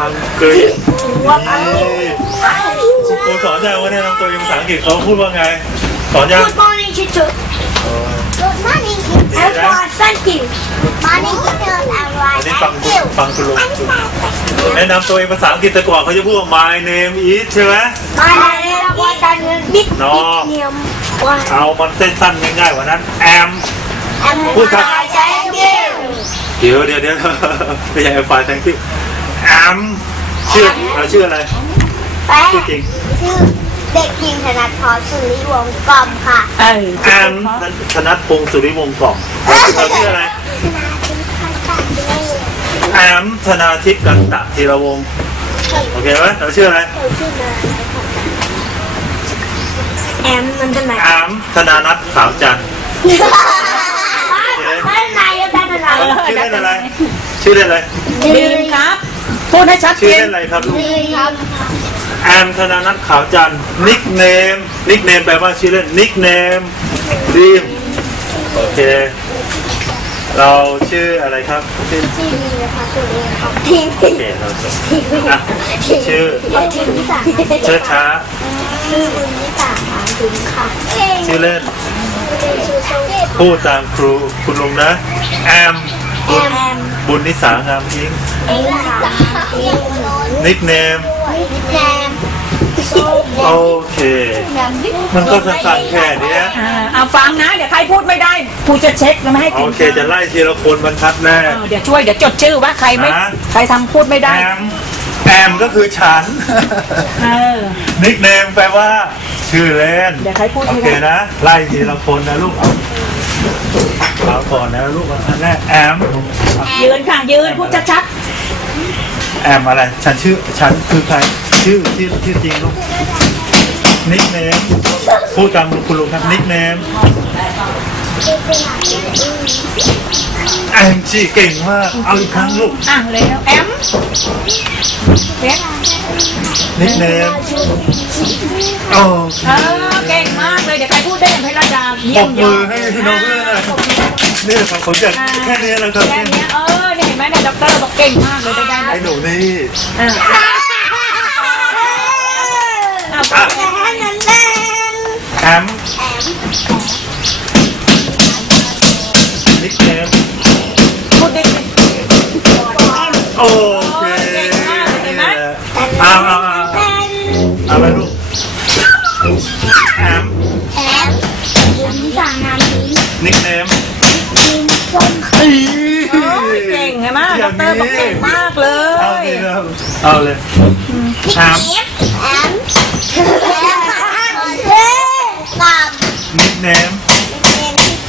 อังกฤษนี่ครูสอนยังว่าแนะนำตัวเป็นภาษาอังกฤษเขาพูดว่าไง สอนยัง Good morning teacher Good morning, ดี and นะ for thank you morning, teachers, and อันนี้ฟัง thank คุณ you. ฟังคุณลุงแนะนำตัวเองภาษาอังกฤษแต่ก่อนเขาจะพูดว่า my name is ใช่ไหม My name is what I mean big นอ name what เอามันสั้นๆง่ายๆกว่านั้น am พูดครับ thank you เดี๋ยวเดี๋ยวเดี๋ยวไม่ใช่ am fine thank you am ชื่อเราชื่ออะไรแป๊ะชื่อจริง ชื่อเด็กหญิงธนัทพรสุริวงศ์กล่อมค่ะเออ am ธนัทพงศ์สุริวงศ์กล่อมเราชื่ออะไร am ธนาทิพย์กันตะธีรวงศ์โอเคไหมเราชื่ออะไรแอมมันจะไหน am ธนานัทขาวจันทร์ไม่ไหนจะได้ไหนชื่อเล่นอะไร ชื่อเล่นอะไรบีมครับ พูดให้ชัดชื่เจอนเล่นอะไรครับลูกครับ แอมธนานัทขาวจันทร์นิกเนมนิกเนมแปลว่าชื่อเล่นนิกเนมดีมโอเค เราชื่ออะไรครับชื่อชื่อดีนะคะสุริวงศ์กล่อมทีมโอเคเราจบอะชื่อชื่อนิสาเชิดช้าชื่อบุญนิสาหานถึงค่ะชื่อเล่น ชื่อโชคพูดตามครูคุณลุงนะแอม แอมแอมบุญนิสางามอิงเอ็งค่ะเอ็งนิกเนมแอมโอเค มันก็สั้นๆแค่เนี้ยอ่าเอาฟังนะ เดี๋ยวใครพูดไม่ได้ครูจะเช็คแล้วไม่ให้โอกินเคจะไล่ทีละคนบรรทัดแรเอก อเดี๋ยวช่วยเดี๋ยวจดชื่อว่าใครไม่ฮะใครทำพูดไม่ได้แอมแอมก็คือฉัน เออ นิกเนมแปลว่า ชื่อเล่น เดี๋ยวใครพูดโอไม่เคได้นะ ไล่ทีละคนนะลูก เอาเอาก่อนนะลูกอันแรกแอม ยืนค่ะยืนพูดชัดแอมอะไร ฉันชื่อ ฉันคือใคร ชื่อชื่อชื่อจริงลูก นิกเนม พูดตามคุณลุงครับ นิกเนม แอมจีเก่งมาก เอาอีกครั้งลูกๆอะเร็วแอมเป๊กนิกเนมโอเคเออเก่งมากเลย เดี๋ยวใครพูดได้อย่างเพลรดาปเยี่ยรมบยมืออดให้น้องเพื่อนหน่อยนี่ครับผมจะแค่นี้แล้วครับแค่เนี้ยเออเนี่ยเห็นไหมเนี่ยด็อกเตอร์บอกเก่งมากเลยได้ได้ไอ้หนูนี่อะอะอะแอมนั่นแหละแอม ก่งไงมากด็อกเตอร์บอกเก่งมากเลเอายเลยเอาเลยแอมแอมแอมนิกเนม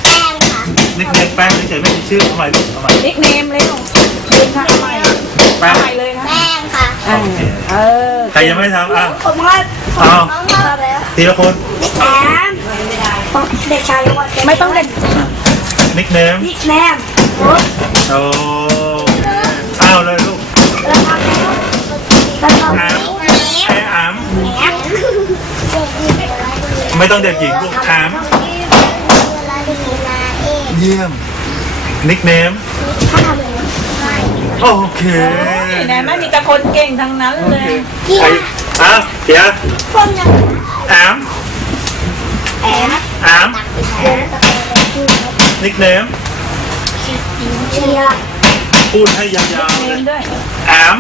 แอมค่ะนิกเนมแป้งเฉยไม่มีชื่อทำไมลูกทำไมนิกเนมเร็วยืนค่ะทำไมแป้งทำไมเลยค่ะแป้งค่ะเออใครยังไม่ทำอะผมให้เอาน้าแล้วทีละคนแอมเด็กชายวัดไม่ต้องเด็กนิกเนมนิกแนมโอ้ ไม่ต้องเด็กหญิงลูกแอมเยี่ยม นิกเนม โอเคนี่นะไม่มีแต่คนเก่งทั้งนั้นโอเลเคยใครอะเดี๋ยวผมจะแอมแอมแอมนิกเนมเชียร์พูดให้ยาวๆเนเลยมด้วยแอม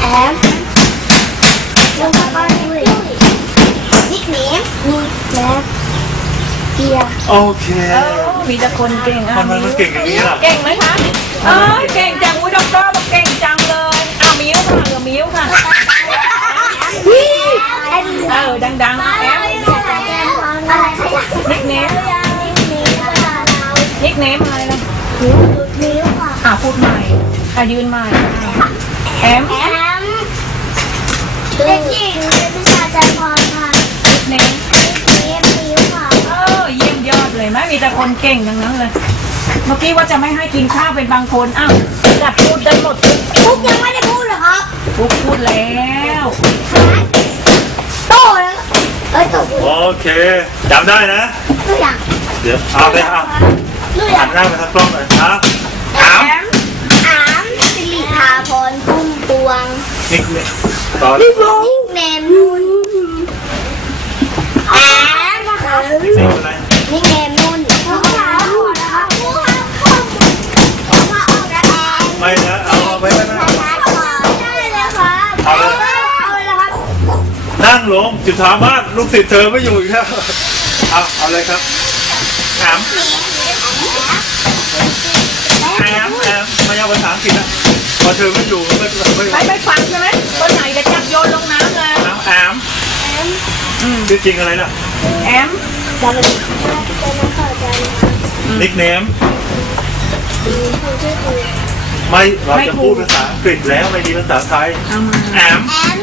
แอม แล้วก็ด้วยนิกเนมนิกแนมเชียร์โอเคเออมีแต่คนเก่งอะทำไมมันเก่งอย่างนี้ล่ะ เก่งไหมคะเออเก่งจังอุ้ยด็อกเตอร์บอกเก่งจังเลยอะมิ้วค่ะเหลือมิ้วค่ะ เออดังๆแอมอะไรขยะนิกเนมนิกเนมอะไรล่ะนิ้วค่ะอะพูดใหม่อะยืนใหม่แอมแอม เด็กหญิงเป็นวิชาใจพรค่ะ นิกเนม นิ้วนิ้วค่ะ เออเยี่ยมยอดเลยไห มมีแต่คนเก่งทั้งนั้นเลย เมื่อกี้ว่าจะไม่ให้กินข้าวเป็นบางคนอ้าวจัดพูดได้หมดปุ๊กยังไม่ได้พูดเหรอครับพูดพูดแล้วโตแล้วเอ้ยโตพูดโอเคจำได้นะตัวอย่างเดี๋ยวเอาเลยเอาตัวอย่าหังนหน้าไปทางกล้องหน่อยครับแอมอามสิริภาพรพุ่มพวงนิกเนมต่อนิกเนมนุ่นแอมนะคะนิกเนมอะไรนิกเนมนุ่น งลงจุดสามารถลูกศิษย์เธอไม่อยู่อีกแล้วเอาเอาเลยครับแอมแอมแอมไม่เอาภาษาอังกฤษนะพอเธอไม่อยู่ไม่ไม่ไปไปฟังใช่ไหมคนไหนจะจับโยนลงน้ำเลยแอมแอมชื่อจริงอะไรล่ะแอมจะเป็นจะมาเข้าใจนิกเนมไม่เราจะพูดภาษาอังกฤษแล้วไม่มีภาษาไทยเอามาแอม แอม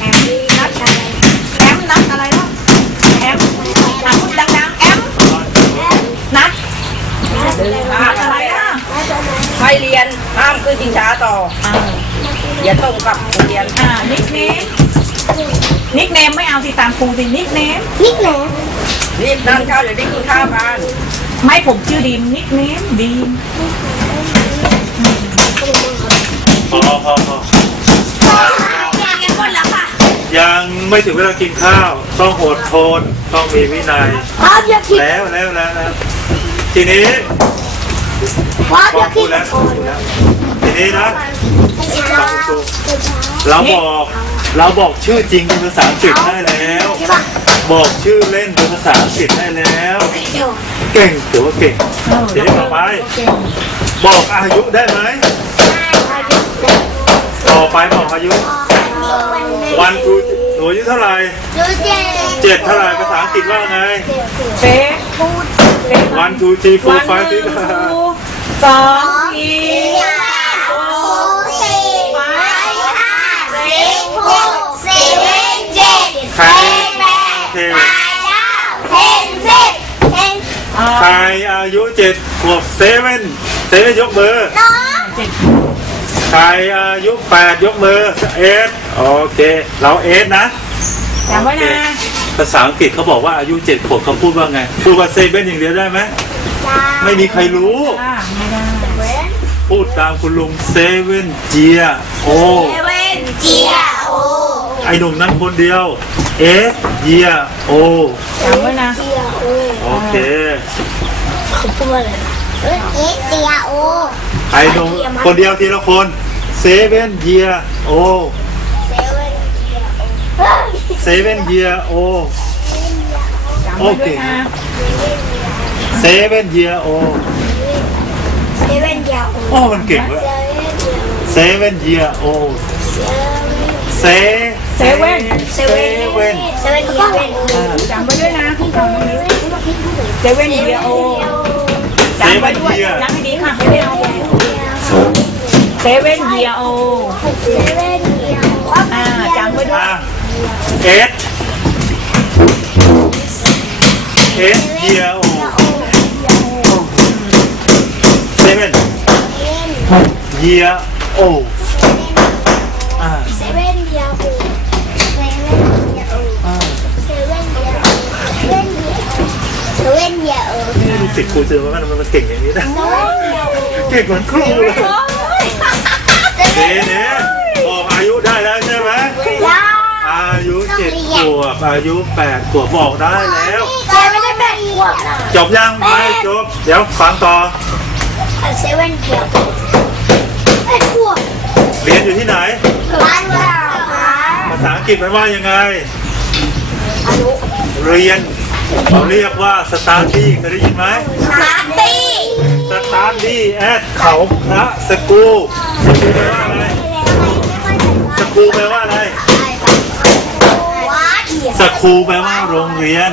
แอมนัดแอมนัดอะไรล่ะแอมอะพูดดังๆแอมนัดนัดอะไรอะ ให้เรียนห้ามขึ้นชิงช้า ต่ออ่าอย่าตรงกับโรงเรียนอ่านิกเนมนิกเนมไม่เอาสิตามครูสินิกเนมนิกเนมรีบนั่งข้าวเดี๋ยวได้กินข้าวกันไม่ผมชื่อดีมนิกเนมดีมพอพอพออยากกินคนแล้วค่ะยังไม่ถึงเวลากินข้าว ต้องอดทนต้องมีวินัย ครับอยากกินแล้วแล้วแล้วแล้วทีนี้ครับพออยากพูกิดนแล้วพูดแล้วที นี้นะฟังครูเราบอกเราบอกชื่อจริงเป็นภาษาอังกฤษได้แล้วใช่ป่ะบอกชื่อเล่นเป็นภาษาอังกฤษได้แล้วเดี๋ยวเก่งถือว่าเก่งเออทีนี้ต่อไปเก่งบอกอายุได้ไหมต่อไปบอกอายุ วันครูหนูอายุเท่าไหร่ดูเจเจ็ดเท่าไหร่ภาษาอังกฤษว่าไงเป๊ะพูดเป๊ะวันทูทีโฟวันร์ไฟหนึ่ที่งสองที หกสิบเจ็ดใครแปดเทเก้าเทนสิบเทนอ่าใครอายุเจ็ดขวบเซเว่นเซเว่นยกมือน้องเจ็ดใครอายุแปดยกมือเอสโอเค เราเอสนะจำไว้นะภาษาอังกฤษเขาบอกว่าอายุเจ็ดขวบเขาพูดว่าไง พูดว่าเซเว่นอย่างเดียวได้ไหมไม่มีใครรู้อ่าไม่ได้พูดตามคุณลุงเซเว่นเจียโอเซเว่นเจียโอ ไอหนุ่มนั่งคนเดียวเอสเจียโอจำไว้นะเจียโอโอเค เขาพูดว่าอะไรเอสเจียโอไอหนุ่มคนเดียวทีละคนเซเว่นเยียโอเซเว่นเจียโอเซเว่นเยียโอจำไว้ด้วยนะเซเว่นเยียโอเซเว่นเจียโอโอ้มันเก่งเว้ย เซเว่นเยียโอเซเซเว่นเซเว่นเซเว่นเจียโอจำไว้ด้วยนะเซเว่นเดียโอเซ จำไว้เว่นด้วยเยียจำให้ดีค่ะไม่เอาเซเว่นเดียโอเซเว่นเจี โอนี่ลูกศิษย์ครูเจอว่ามันมันเก่งอย่างนี้นะเซเว่นเจียโอเก่งเหมือนครูเลยเน่เน่บอกอายุได้แล้วใช่ไหมยาอายุเจ็ดขวบอายุแปดขวบบอกได้แล้วแกไม่ได้แบ่งขวดอะจบยังไม่จบ เดี๋ยวฟังต่อเซเว่นเจียโอไอ้ขวดเรียนอยู่ที่ไหนบ้านเราค่ะภาษาอังกฤษแปลว่ายังไงอายุเรียน เขาเรียกว่าสตาร์ดี้เคยได้ยินไหมสตาร์ตี้สตาร์ดี้แอดเขาพระสกูสกูแปลว่าอะไรสกูแปลว่าอะไรสกูแปลว่าโรงเรียน